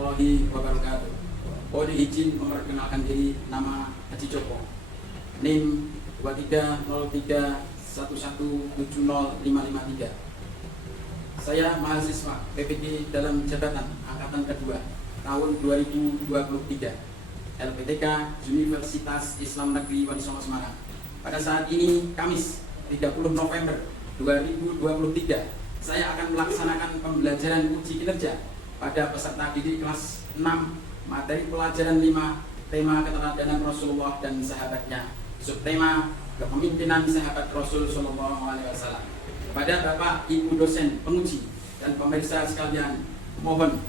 warahmatullahi wabarakatuh. Mohon izin memperkenalkan diri, nama Haji Joko, NIM 230311705553. Saya mahasiswa PPG dalam jabatan angkatan kedua tahun 2023 LPTK Universitas Islam Negeri Wali Songo Semarang. Pada saat ini Kamis 30 November 2023 saya akan melaksanakan pembelajaran uji kinerja pada peserta didik kelas 6 materi pelajaran 5 tema keteladanan Rasulullah dan sahabatnya, subtema kepemimpinan sahabat Rasul Shallallahu Alaihi Wasallam. Kepada Bapak Ibu dosen penguji dan pemirsa sekalian, mohon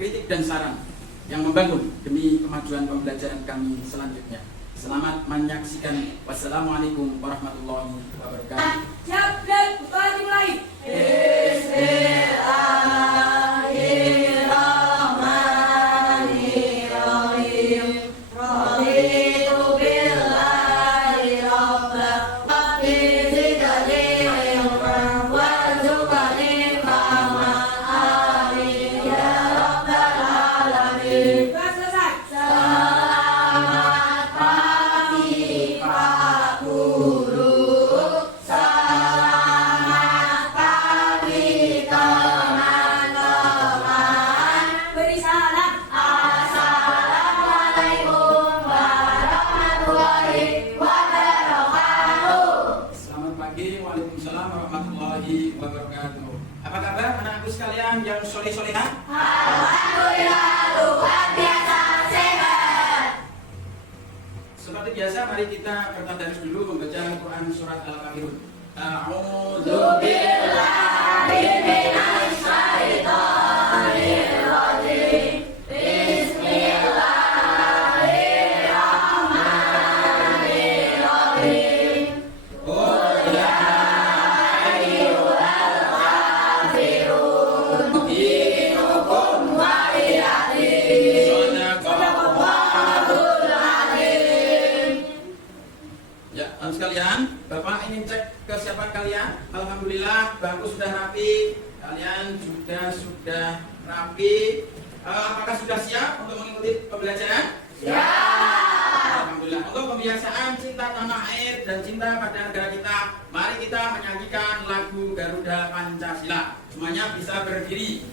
kritik dan saran yang membangun demi kemajuan pembelajaran kami selanjutnya. Selamat menyaksikan. Wassalamualaikum warahmatullahi wabarakatuh. Jablan buka dimulai. Bismillahirrahmanirrahim. Raditu billahi rabban wa bi dzikri ilman warzuqni fahma amin ya rabbal alamin. Selesai. Selamat pagi Pak Guru. Selamat pagi teman-teman. Beri salam. Assalamualaikum warahmatullahi wabarakatuh. Selamat pagi, waalaikumsalam warahmatullahi wabarakatuh. Apa kabar anak-anakku sekalian yang soleh-solehah? Alhamdulillah luar biasa sehat. Seperti biasa, mari kita bertadarus dulu membaca Al-Quran surat Al-Kafirun. A'udzu Billahi minasy syaithanir rajim. Bismillahirrahmanirrahim. Qul ya ayyuhal kafirun dinukum waliyadin. Sadaqallahul azim. Ya, teman sekalian, Bapak ingin cek ke siapa kalian? Alhamdulillah, bangku sudah rapi, kalian juga sudah rapi. Apakah sudah siap untuk mengikuti pembelajaran? Ya. Alhamdulillah. Untuk pembiasaan cinta tanah air dan cinta pada negara kita, mari kita menyanyikan lagu Garuda Pancasila. Semuanya bisa berdiri.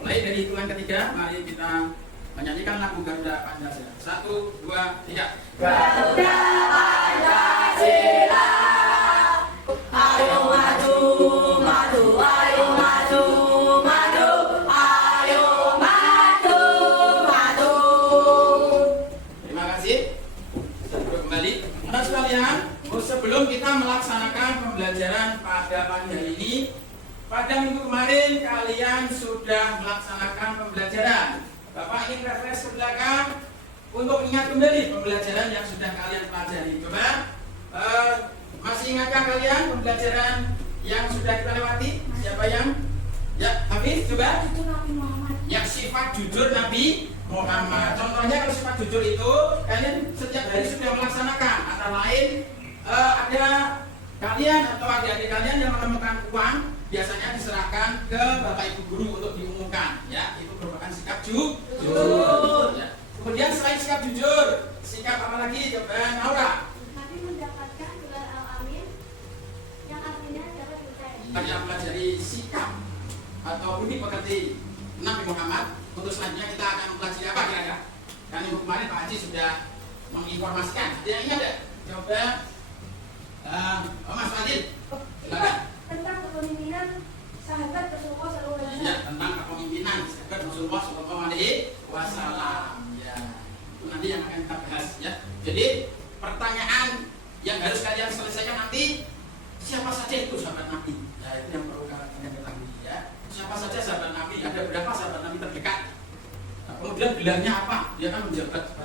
Mulai dari hitungan ketiga, mari kita menyanyikan lagu Garuda Pancasila. 1, 2, 3. Garuda Pancasila, ayo maju, maju, ayo maju, maju, ayo maju, maju. Terima kasih. Kita duduk kembali. Anak sekalian, sebelum kita melaksanakan pembelajaran pada pagi hari ini, pada minggu kemarin kalian sudah melaksanakan pembelajaran. Bapak ingin refresh ke belakang untuk ingat kembali pembelajaran yang sudah kalian pelajari. Coba masih ingatkah kalian pembelajaran yang sudah kita lewati? Siapa yang? Ya, Hafiz, coba. Itu Nabi Muhammad. Ya, sifat jujur Nabi Muhammad. Contohnya kalau sifat jujur itu kalian setiap hari sudah melaksanakan. Antara lain ada kalian atau adik-adik kalian yang menemukan uang biasanya diserahkan ke Bapak Ibu guru untuk diumumkan. Ya, itu merupakan sikap jujur. Ya. Kemudian selain sikap jujur, sikap apa lagi? Coba Naura. Nabi mendapatkan gelar Al-Amin yang artinya dapat dipercaya. Kita pelajari sikap atau budi pekerti Nabi Muhammad. Untuk selanjutnya kita akan mempelajari apa kira-kira? Kan minggu kemarin Pak Haji sudah menginformasikan. Ada yang ingat ya? Coba Mas Fadil. Silakan. Tentang kepemimpinan sahabat Rasulullah SAW. Iya, tentang kepemimpinan sahabat Rasulullah Shallallahu Alaihi Wasallam. Ya, itu nanti yang akan kita bahas ya. Jadi pertanyaan yang harus kalian selesaikan nanti, siapa saja itu sahabat Nabi? Ya, itu yang perlu kalian ketahui ya. Siapa saja sahabat Nabi? Ada berapa sahabat Nabi terdekat? Nah, kemudian gelarnya apa? Dia kan menjabat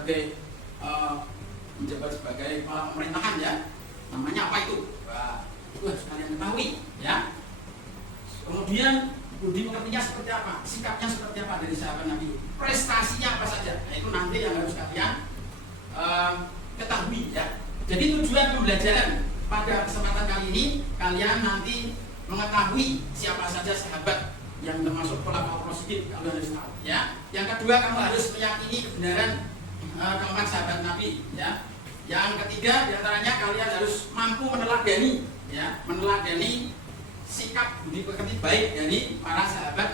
sebagai kepala pemerintahan ya. Namanya apa itu? Wah, itu harus kalian ketahui ya. Kemudian budi pekertinya seperti apa, sikapnya seperti apa dari sahabat Nabi, prestasinya apa saja. Nah, itu nanti yang harus kalian ketahui ya. Jadi tujuan pembelajaran pada kesempatan kali ini, kalian nanti mengetahui siapa saja sahabat yang yang termasuk pelapor prosedur kamu harus tahu ya. Yang kedua, kamu harus meyakini kebenaran keempat sahabat Nabi ya. Yang ketiga, diantaranya kalian harus mampu meneladani ya, meneladani sikap budi pekerti baik dari para sahabat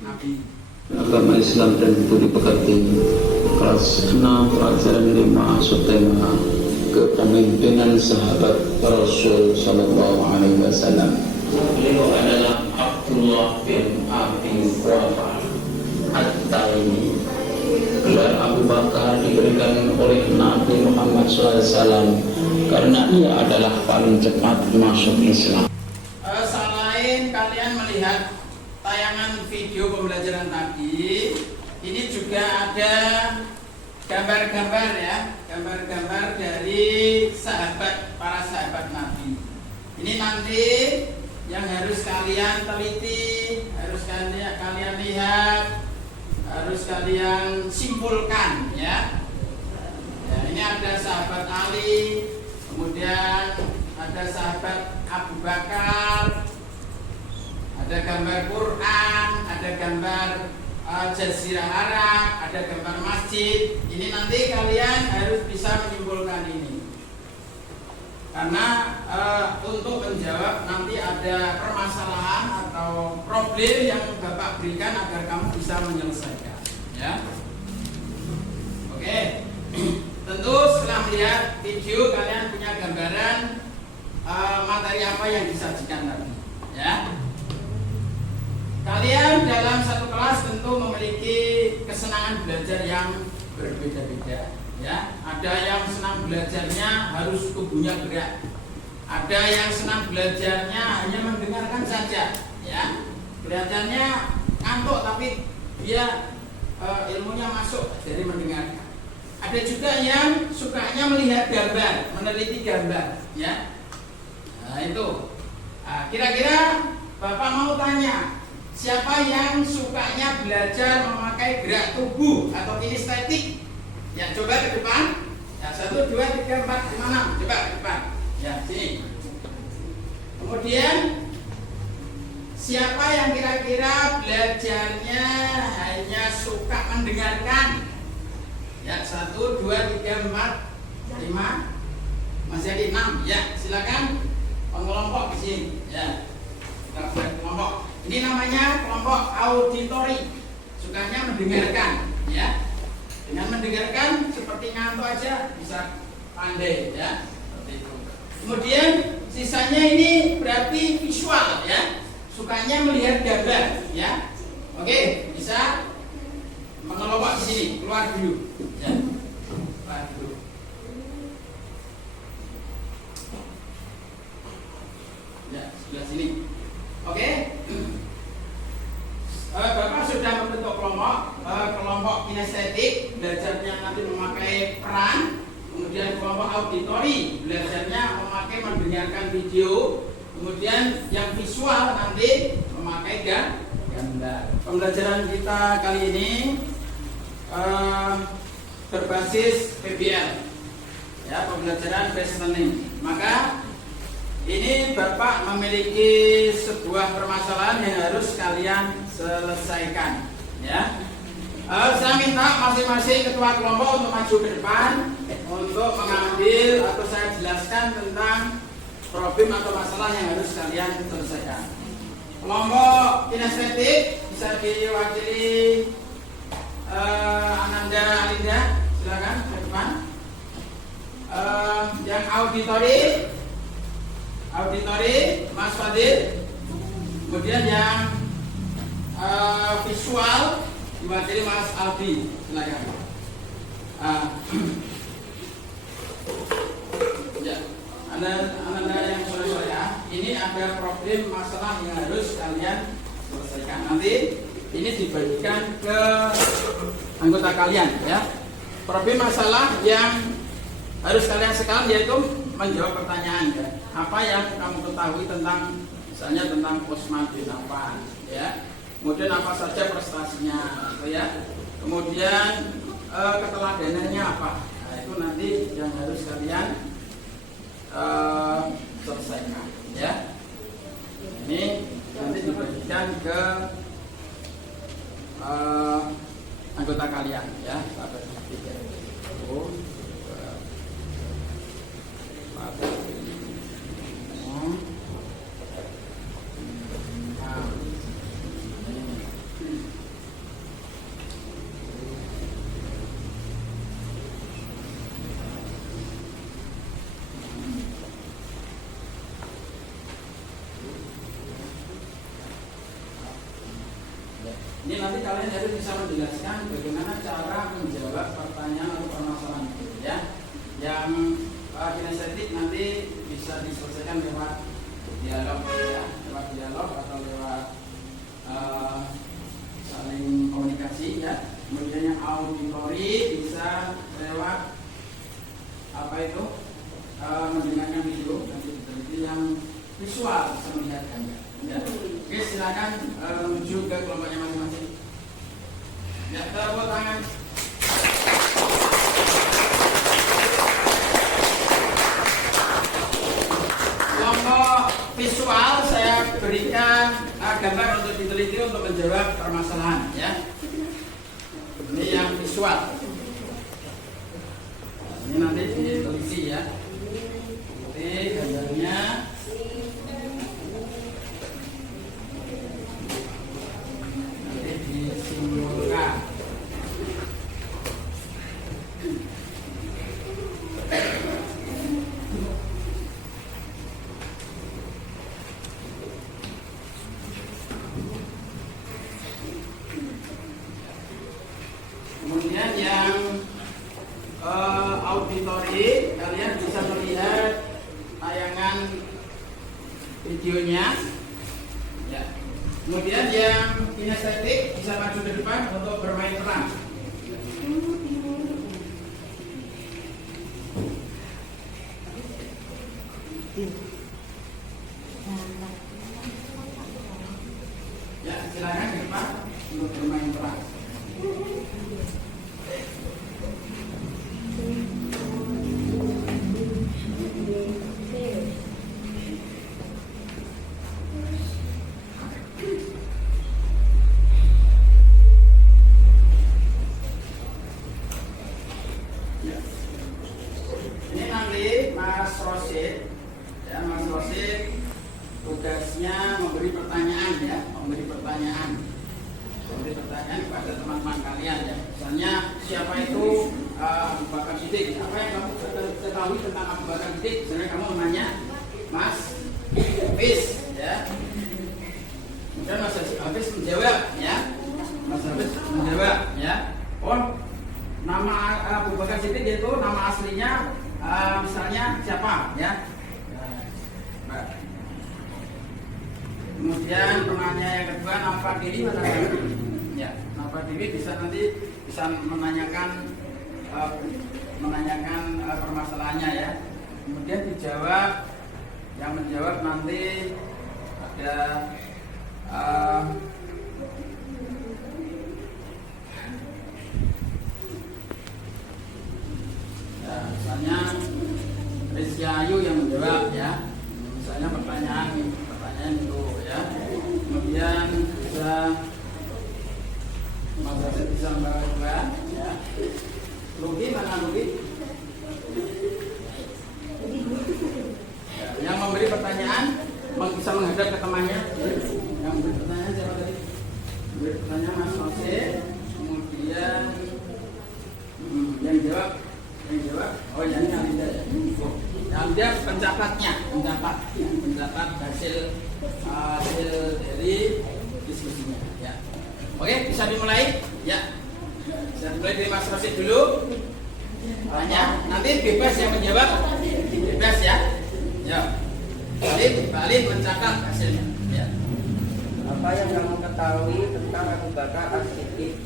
Nabi. Agama Islam dan budi pekerti kelas 6 pelajaran 5 subtema kepemimpinan sahabat Rasul Sallallahu Alaihi Wasallam. Beliau adalah Abdullah bin Abi Quhafa At-Taimi. Gelar Abu Bakar diberikan oleh Nabi Muhammad SAW karena ia adalah paling cepat masuk Islam. Selain kalian melihat tayangan video pembelajaran tadi, ini juga ada gambar-gambar ya, gambar-gambar dari para sahabat Nabi. Ini nanti yang harus kalian teliti, harus kalian lihat, harus kalian simpulkan ya. Ya, ini ada sahabat Ali, kemudian ada sahabat Abu Bakar, ada gambar Quran, ada gambar Jazirah Arab, ada gambar masjid. Ini nanti kalian harus bisa menyimpulkan ini. Karena untuk menjawab nanti ada permasalahan atau problem yang Bapak berikan agar kamu bisa menyelesaikan ya. Oke. Tentu setelah melihat video kalian punya gambaran materi apa yang disajikan tadi ya. Kalian dalam satu kelas tentu memiliki kesenangan belajar yang berbeda-beda ya. Ada yang senang belajarnya harus tubuhnya gerak. Ada yang senang belajarnya hanya mendengarkan saja ya. Belajarnya ngantuk tapi dia ilmunya masuk dari mendengarkan. Ada juga yang sukanya melihat gambar, meneliti gambar ya. Nah itu. Kira-kira Bapak mau tanya, siapa yang sukanya belajar memakai gerak tubuh atau kinestetik? Ya, coba ke depan. Ya, 1, 2, 3, 4, 5, 6. Coba ke depan. Ya, sini. Kemudian siapa yang kira-kira belajarnya hanya suka mendengarkan? Ya, 1, 2, 3, 4, 5. Masih ada 6. Ya, silakan pengelompok di sini. Ya. Kita buat kelompok. Ini namanya kelompok auditori, sukanya mendengarkan, ya. Dengan mendengarkan seperti ngantuk aja bisa pandai, ya. Seperti itu. Kemudian sisanya ini berarti visual, ya. Sukanya melihat gambar, ya. Oke, bisa mengelompok di sini, keluar dulu, ya. Keluar dulu. Ya, sebelah sini. Oke. Bapak sudah membentuk kelompok kinestetik, belajarnya nanti memakai peran. Kemudian kelompok auditori, belajarnya memakai mendengarkan video. Kemudian yang visual nanti memakai gambar. Pembelajaran kita kali ini berbasis PBL, ya, pembelajaran based learning. Maka ini Bapak memiliki sebuah permasalahan yang harus kalian selesaikan, ya. Saya minta masing-masing ketua kelompok untuk maju ke depan untuk mengambil atau saya jelaskan tentang problem atau masalah yang harus kalian selesaikan. Kelompok kinestetik bisa diwakili Ananda Alinda, silakan ke depan. Yang auditori Mas Fadil, kemudian yang visual diwakili Mas Aldi, silakan. Ya, anda yang sore-sore ya, ini ada problem masalah yang harus kalian selesaikan. Nanti ini dibagikan ke anggota kalian, ya. Problem masalah yang harus kalian sekarang yaitu menjawab pertanyaan, ya. Apa yang kamu ketahui tentang, misalnya tentang Usman bin Affan, ya. Kemudian apa saja prestasinya, gitu ya. Kemudian keteladanannya apa? Nah, itu nanti yang harus kalian selesaikan, ya. Ini nanti dibagikan ke anggota kalian ya. 1, 2, 3. Ini nanti kalian harus bisa menjelaskan bagaimana cara menjawab pertanyaan atau permasalahan itu ya. Yang kinestetik nanti bisa diselesaikan lewat dialog ya, lewat dialog atau lewat saling komunikasi ya. Kemudian yang auditori bisa lewat apa itu mendengarkan video, nanti yang visual bisa melihat gambar ya. Oke, silakan menuju ke kelompoknya masing-masing. Ya, tepuk tangan. Kelompok visual saya berikan gambar untuk diteliti untuk menjawab permasalahan ya. Ini yang visual. Ini nanti diteliti ya. Oke, gambarnya. Kemudian yang auditori, kalian bisa melihat tayangan videonya ya. Kemudian yang kinestetik bisa maju ke depan untuk bermain peran. Ya, silakan ke depan untuk bermain peran. Ini nanti Mas Rosid, ya Mas Rosid tugasnya memberi pertanyaan ya, memberi pertanyaan kepada teman-teman kalian ya. Misalnya siapa itu Abu Bakar Siddiq? Apa yang kamu ketahui tentang Abu Bakar Siddiq? Misalnya kamu menanya Mas Hafiz ya. Kemudian Mas Hafiz menjawab ya. Mas Hafiz menjawab ya. Oh, nama Abu Bakar Siddiq itu nama aslinya misalnya siapa ya? Kemudian penanya yang kedua, nama diri mana? Ya, nama diri bisa nanti bisa menanyakan permasalahannya ya. Kemudian dijawab, yang menjawab nanti ada ya, misalnya Rizky Ayu yang menjawab ya. Misalnya pertanyaan itu ya. Kemudian bisa Mas Hafiz bisa membawa ya. Lugi mana Lugi? Ya, yang memberi pertanyaan bisa menghadap ke temannya. Yang memberi pertanyaan siapa tadi? Memberi pertanyaan Mas Hafiz. Kemudian yang jawab oh yang ini Alinda ya. Alinda pencatatnya mencatat hasil dari diskusinya ya. Oke, bisa dimulai ya. Bisa dimulai dari Mas Rosid dulu. Tanya, nanti bebas yang menjawab, bebas ya. Ya. Balik mencatat hasilnya ya. Apa yang kamu ketahui tentang Abu Bakar As-Siddiq?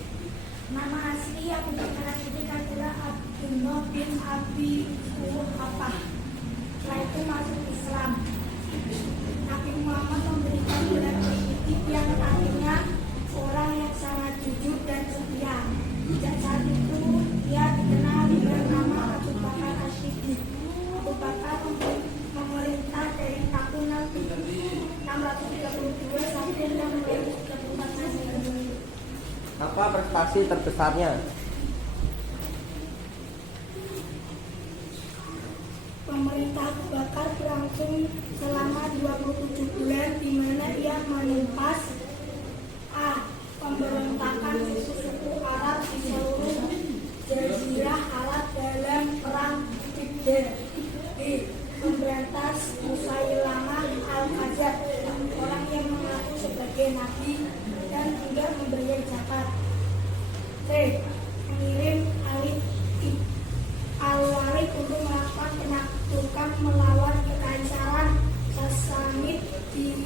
Nama asli Abu Bakar As-Siddiq adalah Abdullah bin Abi Quhafah. Setelah itu masuk Islam. Nabi Muhammad memberikan gelar As-Siddiq yang artinya orang yang sangat jujur dan setia. Sejak saat itu dia dikenal dengan nama Abu Bakar As-Siddiq. Abu Bakar memerintah dari tahun 632 sampai 634 Masehi. Apa Apa prestasi terbesarnya? Pemerintah Abu Bakar berlangsung selama 27 bulan di mana ia menumpas A. Pemberontakan suku-suku Arab di seluruh Jazirah Arab dalam perang Tidal. B. Memberantas Musailamah al-Kadzab, orang yang mengaku sebagai nabi dan tidak membayar zakat. C. Mengirim Al-Walid untuk melakukan penaklukan melawan kekaisaran Sassanid di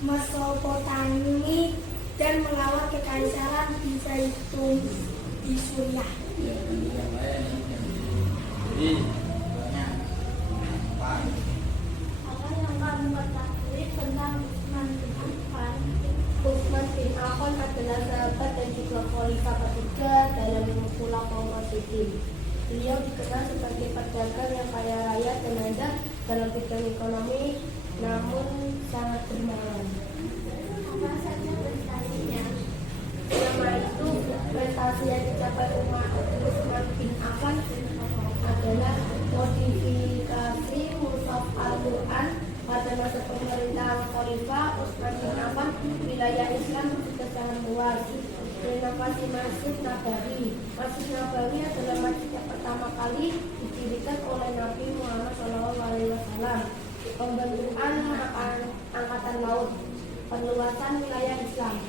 Mesopotamia dan melawan kekaisaran Bizantium di Suriah. Ya, dan yang lain. Jadi banyak apa? Apa yang kamu ketahui tentang Utsman bin Affan? Utsman bin Affan adalah sahabat dan juga khalifah ketiga dalam Khulafaur Rasyidin. Beliau dikenal sebagai pedagang yang kaya raya dan handal dalam bidang ekonomi, namun sangat dermawan. Apa saja prestasinya? Selama itu, prestasi yang dicapai Utsman bin Affan adalah modifikasi mushaf Al-Quran pada masa pemerintahan Khalifah Utsman bin Affan. Wilayah Islam sudah sangat luas. Renovasi Masjid Nabawi. Masjid Nabawi adalah masjid yang pertama kali didirikan oleh Nabi Muhammad SAW. Pembentukan angkatan laut, perluasan wilayah Islam.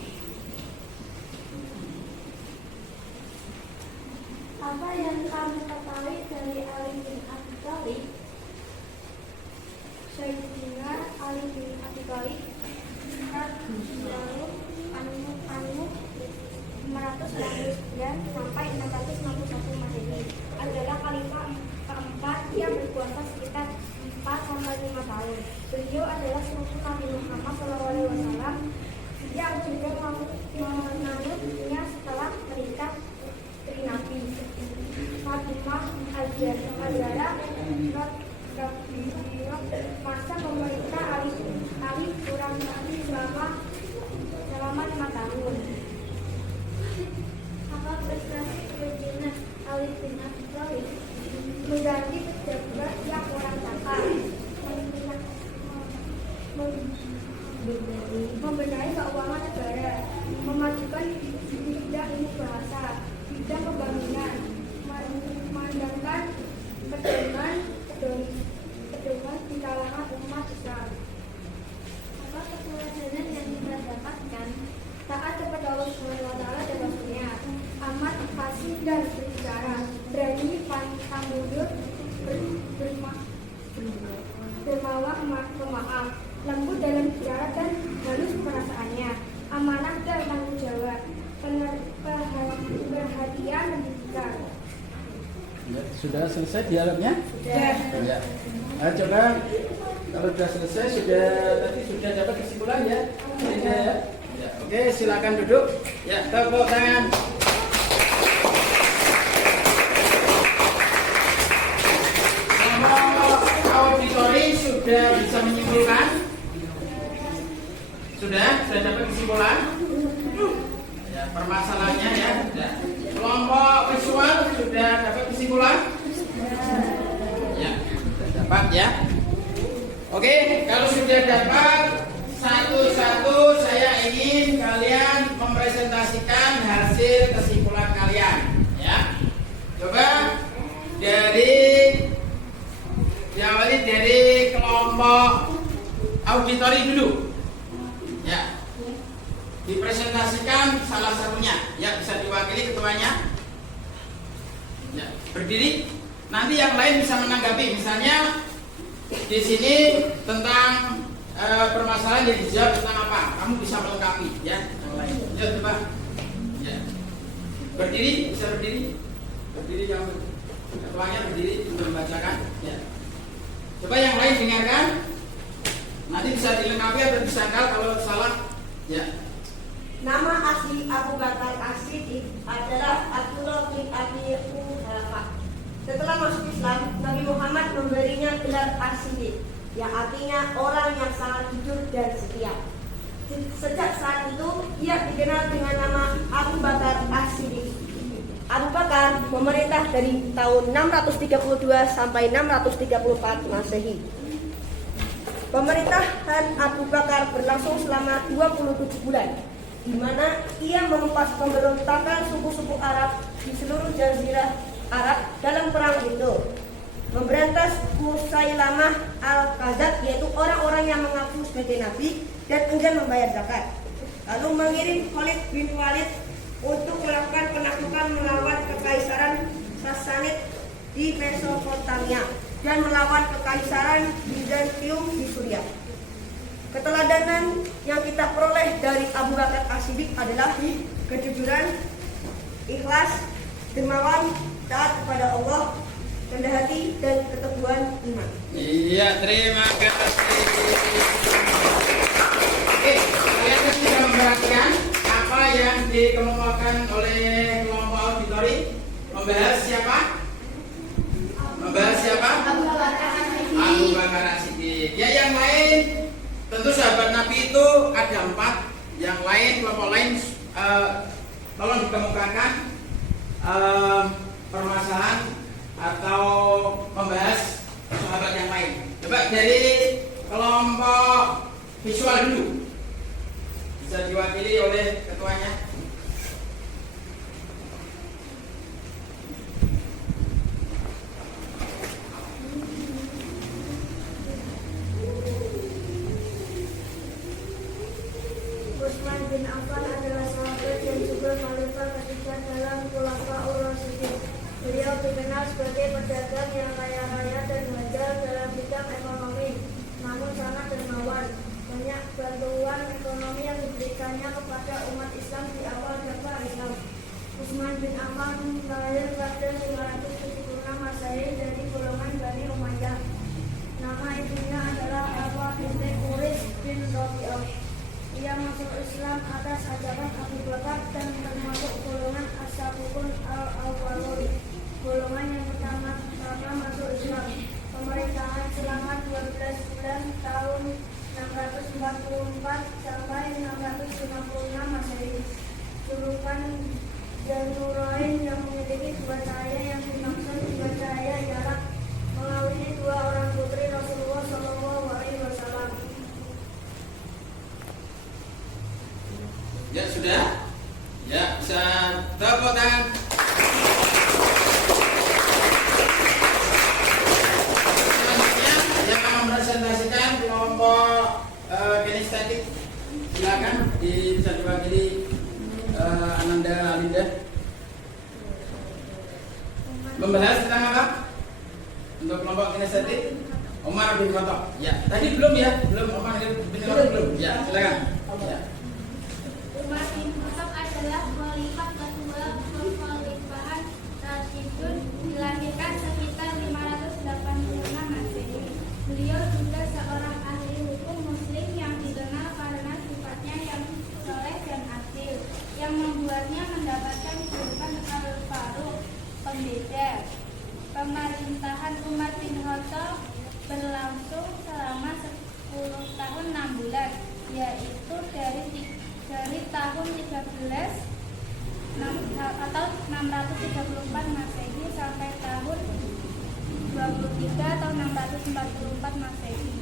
Apa yang kamu ketahui dari Ali bin Abi Thalib? Sayyidina Ali bin Abi Thalib lalu anu 599 sampai 661 Masehi adalah khalifah keempat yang berkuasa sekitar 4 sampai 5 tahun. Beliau adalah sepupu Nabi Muhammad SAW. Dia juga menanutnya setelah menikah istri Nabi Fatimah Al-Zahra. Masa pemerintah Ali kurang lebih selama 5 tahun. Apa prestasi kepemimpinan Ali bin Abi Thalib? Mengganti pejabat yang kurang cakap, membenahi keuangan negara, memajukan bidang ilmu bahasa, bidang pembangunan, memandangkan pedoman di kalangan umat Islam. Apa keteladanan yang kita dapatkan? Taat kepada Allah SWT dan Rasulnya, amat fasih dan berbicara, berani pantang mundur, dermawan pemaaf, lembut dalam bicara dan halus perasaannya, amanah dan tanggung jawab, perhatian mendidikan. Ya, sudah selesai dialognya? Sudah. Ya. Nah, coba kalau sudah selesai sudah dapat kesimpulan ya? Ya. Ya. Oke, silakan duduk. Ya, tepuk tangan. Auditori sudah bisa menyimpulkan? Sudah dapat kesimpulan? Ya, permasalahannya ya. Ya. Kelompok visual sudah dapat kesimpulan? Ya, sudah dapat ya. Oke, kalau sudah dapat satu-satu saya ingin kalian mempresentasikan hasil kesimpulan kalian ya. Coba diawali dari kelompok auditori dulu. Ya. Dipresentasikan salah satunya. Ya, bisa diwakili ketuanya. Ya, berdiri. Nanti yang lain bisa menanggapi. Misalnya di sini tentang permasalahan yang dijawab tentang apa? Kamu bisa melengkapi ya. Yang lain. Ya, coba. Ya. Berdiri, bisa berdiri. Berdiri yang ketuanya berdiri untuk membacakan. Ya. Coba yang lain dengarkan. Nanti bisa dilengkapi atau disangkal kalau salah. Ya. Nama asli Abu Bakar As-Siddiq adalah Abdullah bin Abi Quhafah. Setelah masuk Islam, Nabi Muhammad memberinya gelar As-Siddiq, yang artinya orang yang sangat jujur dan setia. Sejak saat itu ia dikenal dengan nama Abu Bakar As-Siddiq. Abu Bakar memerintah dari tahun 632 sampai 634 Masehi. Pemerintahan Abu Bakar berlangsung selama 27 bulan, di mana ia menumpas pemberontakan suku-suku Arab di seluruh jazirah Arab dalam perang itu, memberantas Musailamah al-Kadzab, yaitu orang-orang yang mengaku sebagai nabi dan enggan membayar zakat, lalu mengirim Khalid bin Walid untuk melakukan penaklukan melawan kekaisaran Sassanid di Mesopotamia dan melawan kekaisaran Bizantium di Suriah. Keteladanan yang kita peroleh dari Abu Bakar As-Siddiq adalah kejujuran, ikhlas, dermawan, taat kepada Allah, rendah hati, dan keteguhan iman. Iya, terima kasih. Kalian sudah memperhatikan apa yang dikemukakan oleh kelompok auditori? Membahas siapa? Membahas siapa? Abu Bakar As-Siddiq. Ya, yang lain tentu sahabat Nabi itu ada 4. Yang lain, kelompok lain tolong dikemukakan permasalahan atau membahas sahabat yang lain. Coba dari kelompok visual dulu, bisa diwakili oleh ketuanya. Utsman bin Affan adalah sahabat yang juga khalifah ketiga dalam Khulafaur Rasyidin. Beliau dikenal sebagai pedagang yang kaya raya dan wajar dalam bidang ekonomi, namun sangat dermawan. Banyak bantuan ekonomi yang diberikannya kepada umat Islam di awal dakwah Islam. Utsman bin Affan lahir pada 576 Masehi dari golongan Bani Umayyah. Nama ibunya adalah Hawa binti Quraish bin Rabi'ah. Ia masuk Islam atas ajaran Abu Bakar dan termasuk golongan As-Sabiqun al-Awwalun, golongan yang pertama masuk Islam. Pemerintahan selama 12 bulan tahun 644 sampai 656 Masehi. Julukan Dzannurain yang memiliki 2 cahaya yang dimaksud 2 cahaya jarak mengawini 2 orang putri Rasulullah SAW. Ya sudah, ya bisa tepuk tangan. Selanjutnya yang akan mempresentasikan kelompok kinestetik, silakan bisa diwakili Ananda Alinda. Membahas tentang apa? Untuk kelompok kinestetik, Umar bin Khattab. Ya, tadi belum ya, belum Umar bin Khattab belum. Ya, silakan. Ya. Umar bin Khattab adalah khalifah kedua Kekhalifahan Rasyidun, dilahirkan sekitar 586 Masehi. Beliau juga seorang ahli hukum muslim yang dikenal karena sifatnya yang soleh dan adil, yang membuatnya mendapatkan julukan Al-Faruq, pembeda. Pemerintahan Umar bin Khattab berlangsung selama 10 tahun 6 bulan, yaitu dari tahun 13 atau 634 Masehi sampai tahun 23 atau 644 Masehi.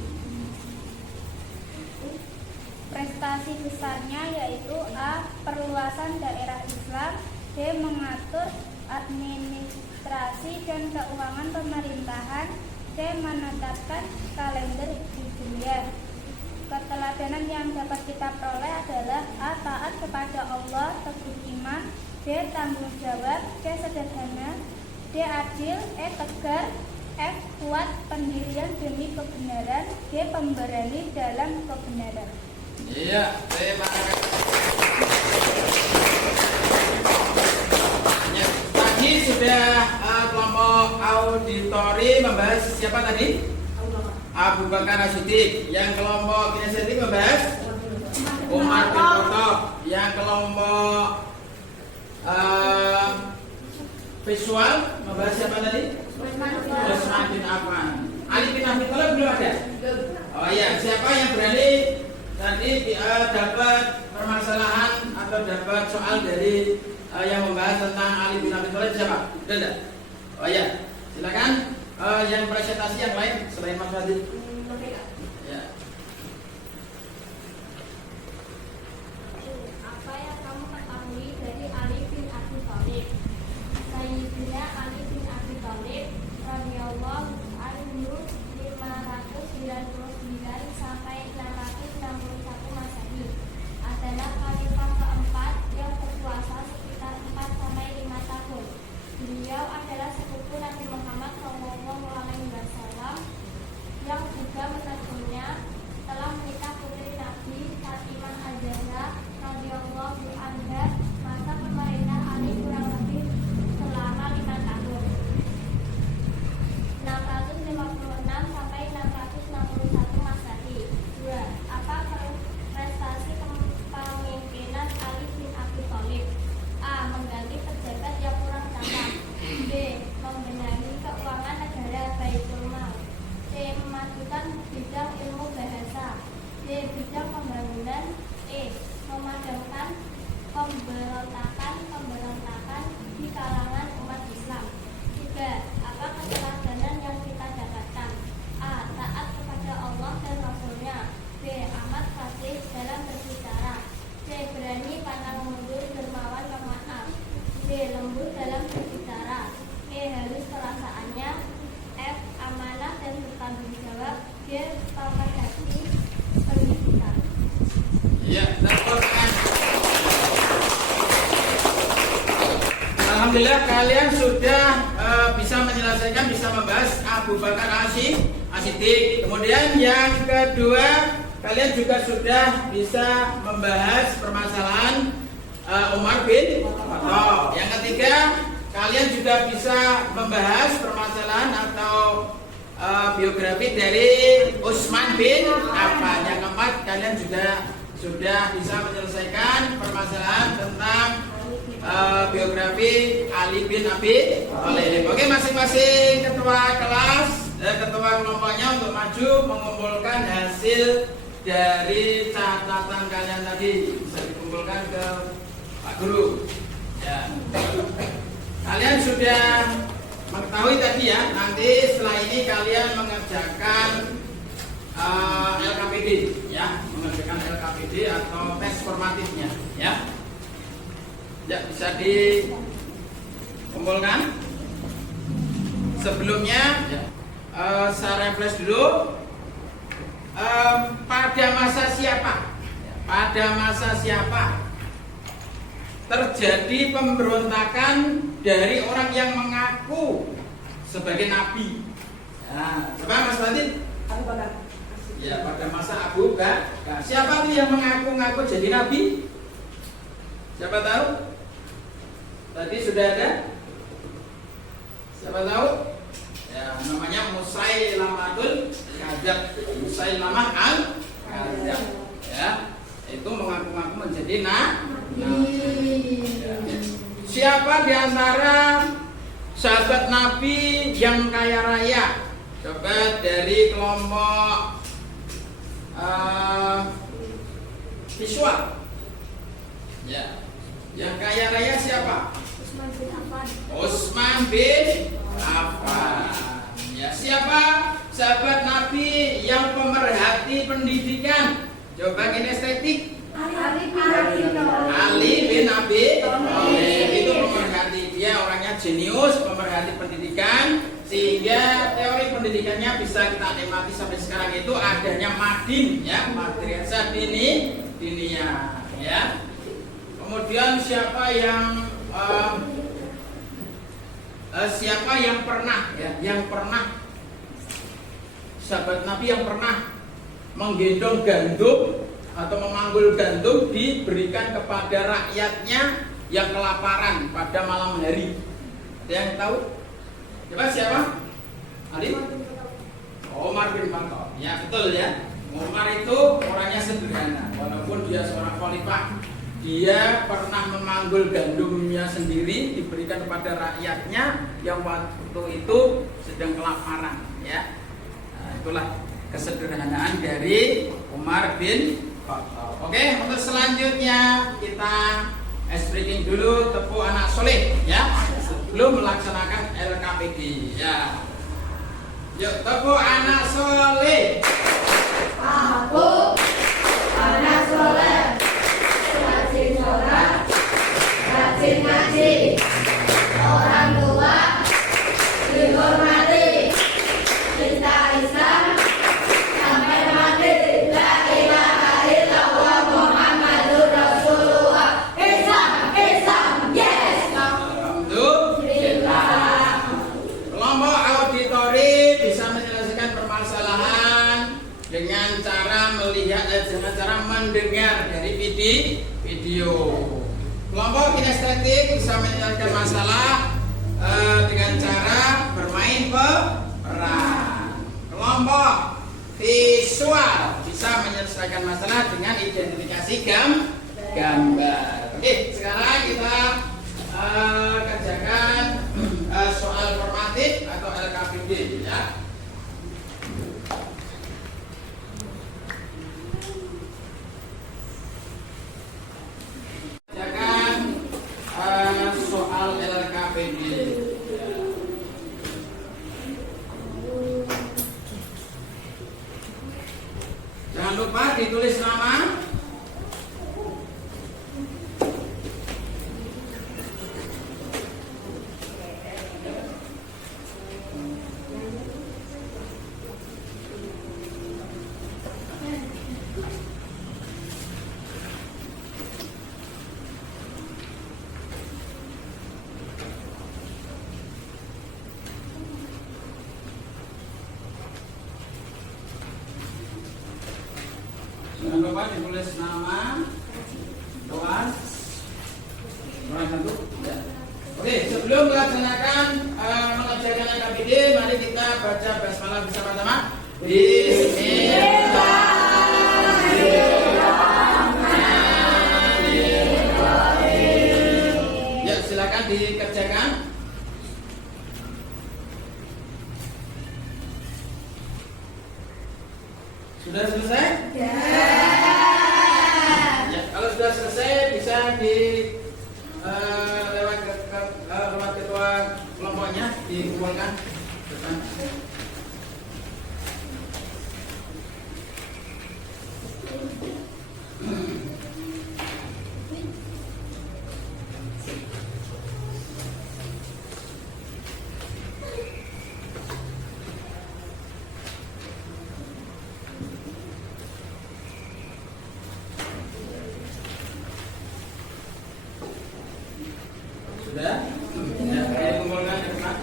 Prestasi besarnya yaitu A. Perluasan daerah Islam, B. Mengatur administrasi dan keuangan pemerintahan, C. Menetapkan kalender Hijriah. Keteladanan yang dapat kita peroleh adalah A. Taat kepada Allah, teguh iman, B. Tanggung jawab, C. Sederhana, D. Adil, E. Tegar, F. Kuat pendirian demi kebenaran, G. Pemberani dalam kebenaran. Iya, terima kasih. Ya, tadi sudah kelompok auditori membahas siapa tadi? Abu Bakar As-Siddiq. Yang kelompok kinestetik membahas Umar bin Khattab. Yang kelompok visual membahas siapa tadi? Utsman bin Affan. Ali bin Abi Thalib belum ada? Oh iya, siapa yang berani tadi dapat atau dapat soal dari yang membahas tentang Ali bin Abi Thalib siapa? Sudah ada? Oh ya, silakan. Yang presentasi yang lain selain Mas Fadil. Ya. Apa yang kamu ketahui dari Ali bin Abi Thalib? Sayyidina Ali bin Abi Thalib radhiyallahu anhu 599 sampai 661 Masehi adalah khalifah keempat yang berkuasa sekitar 4 sampai 5 tahun. Beliau adalah sepupu Nabi Muhammad SAW yang juga menantunya telah menikah putri Nabi Fatimah Az-Zahra radhiyallahu anha. Masa pemerintah Ali kurang lebih selama 5 tahun, 656 sampai 661 Masehi. 2. Apa prestasi kepemimpinan Ali bin Abi Thalib? A. Mengganti pejabat yang kurang cakap. B. Membenahi keuangan negara Baitul Mal. C. Memajukan bidang ilmu bahasa. D. Bidang pembangunan. E. Memadamkan pemberontakan di kalangan umat Islam. 3. Apa keteladanan yang kita dapatkan? A. Taat kepada Allah dan Rasulnya. B. Amat fasih dalam berbicara. C. Berani pantang mundur, dermawan pemaaf. D. Lembut dalam berbicara. E. Halus perasaannya. F. Amanah dan bertanggung jawab. G. Taubat hati, pendidikan. Ya, alhamdulillah kalian sudah bisa menyelesaikan, bisa membahas Abu Bakar As-Siddiq. Kemudian yang kedua, kalian juga sudah bisa membahas permasalahan Umar bin Khattab. Yang ketiga, kalian juga bisa membahas permasalahan atau biografi dari Utsman bin Affan. Yang keempat, kalian juga sudah bisa menyelesaikan permasalahan tentang biografi Ali bin Abi Thalib. Oke, masing-masing ketua kelas, ketua kelompoknya untuk maju mengumpulkan hasil dari catatan kalian tadi, bisa dikumpulkan ke Pak Guru. Ya. Kalian sudah mengetahui tadi ya, nanti setelah ini kalian mengerjakan LKPD ya, mengerjakan LKPD atau tes formatifnya ya. Ya, bisa dikumpulkan. Sebelumnya saya refresh dulu. Pada masa siapa? Pada masa siapa terjadi pemberontakan dari orang yang mengaku sebagai nabi? Nah, coba Mas Fatin. Abu Bakar. Ya, pada masa Abu Bakar. Nah, siapa tuh yang mengaku-ngaku jadi nabi? Siapa tahu? Tadi sudah ada? Siapa tahu? Ya, namanya Musailamatul Kadzab. Musailamah al-Kadzab. Ya, itu mengaku-ngaku menjadi nabi. Ya. Siapa di antara sahabat Nabi yang kaya raya? Coba dari kelompok siswa. Ya, yang kaya raya siapa? Utsman bin Affan. Utsman bin Affan. Ya, siapa sahabat Nabi yang pemerhati pendidikan? Coba kinestetik. Ali bin Abi Thalib. Itu pemerhati, dia orangnya jenius, pemerhati pendidikan, sehingga teori pendidikannya bisa kita nikmati sampai sekarang itu adanya madin ya, madrasah diniyah ya. Kemudian siapa yang pernah ya, yang pernah sahabat Nabi yang pernah menggendong gandum atau memanggul gandum diberikan kepada rakyatnya yang kelaparan pada malam hari? Ada yang tahu? Coba siapa? Ali? Umar bin Khattab. Ya, betul ya. Umar itu orangnya sederhana, walaupun dia seorang khalifah. Dia pernah memanggul gandumnya sendiri diberikan kepada rakyatnya yang waktu itu sedang kelaparan ya. Nah, itulah kesederhanaan dari Umar bin Oke, untuk selanjutnya kita ice breaking dulu tepuk anak soleh ya sebelum melaksanakan LKPD ya. Yuk tepuk anak soleh. Aku anak soleh, rajin sholat, rajin ngaji, orang tua dihormati, cinta Islam sampai mati. La ilaha illallah Muhammadur Rasulullah. Islam, yes. Alhamdulillah. Kelompok auditori bisa menyelesaikan permasalahan dengan cara melihat dengan cara mendengar dari video. Kelompok kinestetik bisa menyelesaikan masalah dengan cara bermain peran. Kelompok visual bisa menyelesaikan masalah dengan identifikasi gambar. Oke, sekarang kita kerjakan soal formatif atau LKPD ya. Kerjakan soal LKPD. Jangan lupa ditulis nama. Jangan lupa ditulis nama, kelas, orang satu. Ya. Oke, sebelum melaksanakan mengerjakan LKPD, mari kita baca basmalah bersama-sama. Bismillahirrahmanirrahim. Ya, silakan dikerjakan. Sudah selesai? Ya, kalau sudah selesai bisa lewat ketua kelompoknya dikumpulkan. Sudah? Ya, dikumpulkan ya, Pak.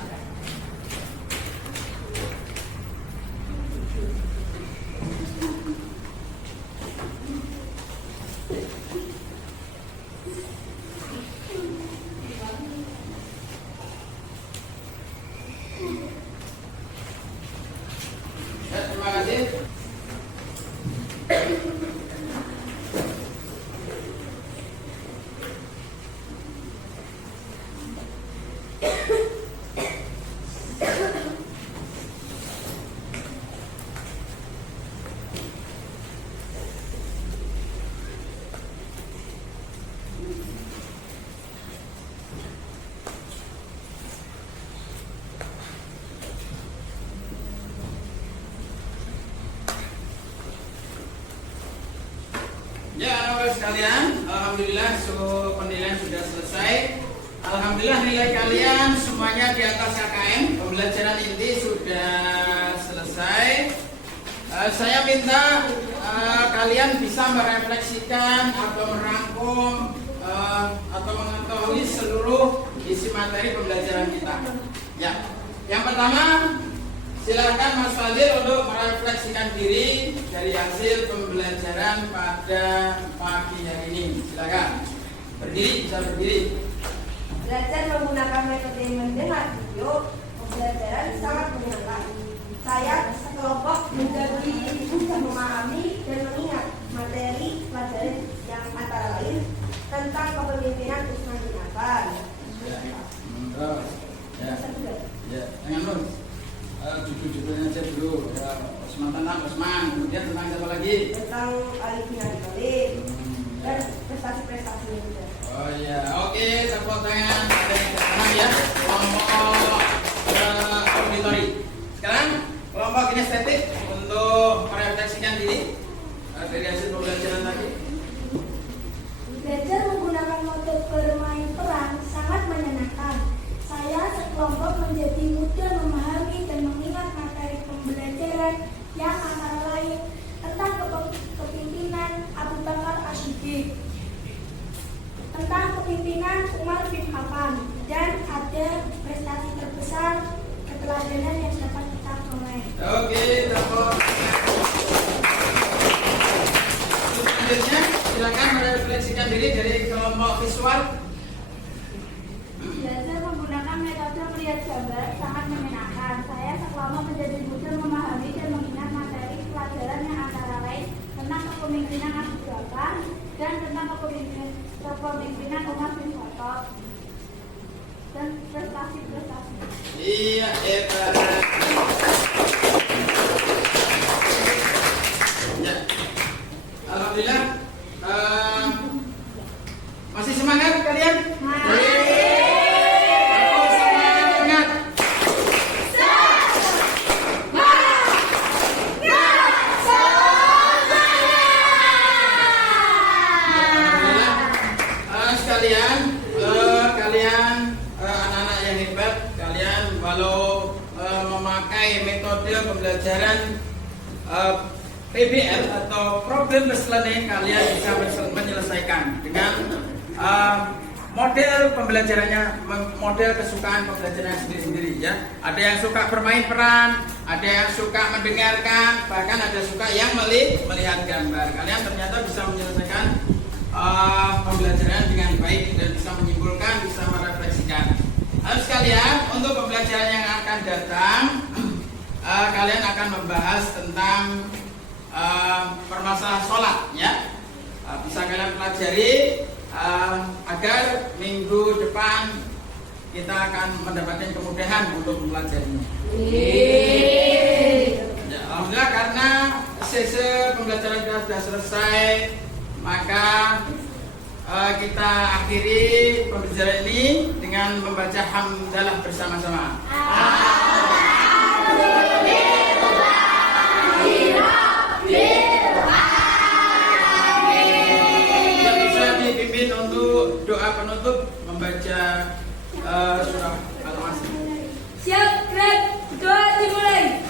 Ya, terima kasih. Ya, anak-anak sekalian, alhamdulillah penilaian sudah selesai. Alhamdulillah nilai kalian semuanya di atas KKM. Pembelajaran inti sudah selesai. Saya minta kalian bisa merefleksikan atau merangkum atau mengetahui seluruh isi materi pembelajaran kita. Ya, yang pertama, silakan Mas Fadil untuk merefleksikan diri dari hasil pembelajaran pada pagi hari ini. Silakan berdiri, bisa berdiri. Belajar menggunakan metode mendengar video, pembelajaran sangat menyenangkan. Saya sekelompok menjadi mudah memahami dan mengingat materi pelajaran yang antara lain tentang kepemimpinan Usman bin Affan. Ya, jangan lu judul-judulnya aja dulu. Ya, Usman tentang Usman, kemudian tentang siapa lagi? Tentang Ali bin Abi Thalib. Oh ya, oke, tepuk tangan. Ada yang tenang ya. Kelompok auditori. Sekarang kelompok kinestetik untuk merefleksikan diri dari hasil pembelajaran tadi. Belajar menggunakan metode bermain peran sangat menyenangkan. Saya sekelompok menjadi mudah memahami dan mengingat materi pembelajaran yang antara lain tentang kepemimpinan Abu Bakar As-Siddiq, tentang kepemimpinan Umar bin Affan, dan ada prestasi terbesar keteladanan yang dapat kita peroleh. Oke, tepuk. Selanjutnya, silakan merefleksikan diri dari kelompok visual. Belajar menggunakan metode melihat gambar sangat menyenangkan. Saya sekelompok menjadi mudah memahami dan mengingat materi pelajaran yang antara lain tentang kepemimpinan Abu Bakar dan tentang kepemimpinan Umar bin Khattab dan prestasi-prestasi. Iya, hebat. Ya. Alhamdulillah. Masih semangat kalian? Anak-anak yang hebat, kalian walau memakai metode pembelajaran PBL atau problem-based learning, kalian bisa menyelesaikan dengan model pembelajarannya, model kesukaan pembelajarannya sendiri-sendiri ya. Ada yang suka bermain peran, ada yang suka mendengarkan, bahkan ada suka yang melihat gambar. Kalian ternyata bisa menyelesaikan pembelajaran dengan baik dan bisa menyimpulkan, bisa merefleksikan. Lalu sekalian, untuk pembelajaran yang akan datang, kalian akan membahas tentang permasalahan sholat ya. Bisa kalian pelajari agar minggu depan kita akan mendapatkan kemudahan untuk mempelajarinya. Ya, alhamdulillah, karena sesi pembelajaran kita sudah selesai, maka kita akhiri pembelajaran ini dengan membaca hamdalah bersama-sama. Kita bisa dipimpin untuk doa penutup membaca surah Al-Masr. Siap, Greg. Doa dimulai.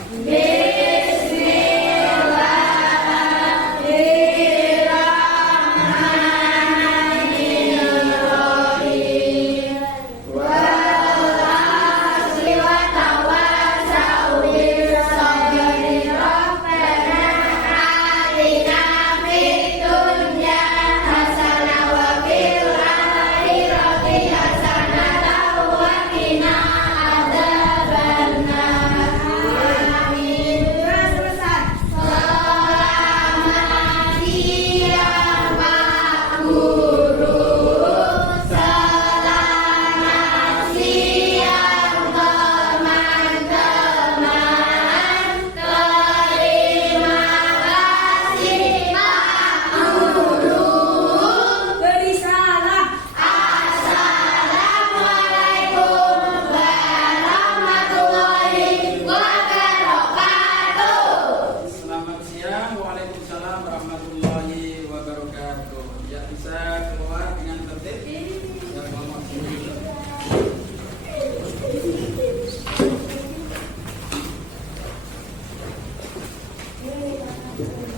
Thank you.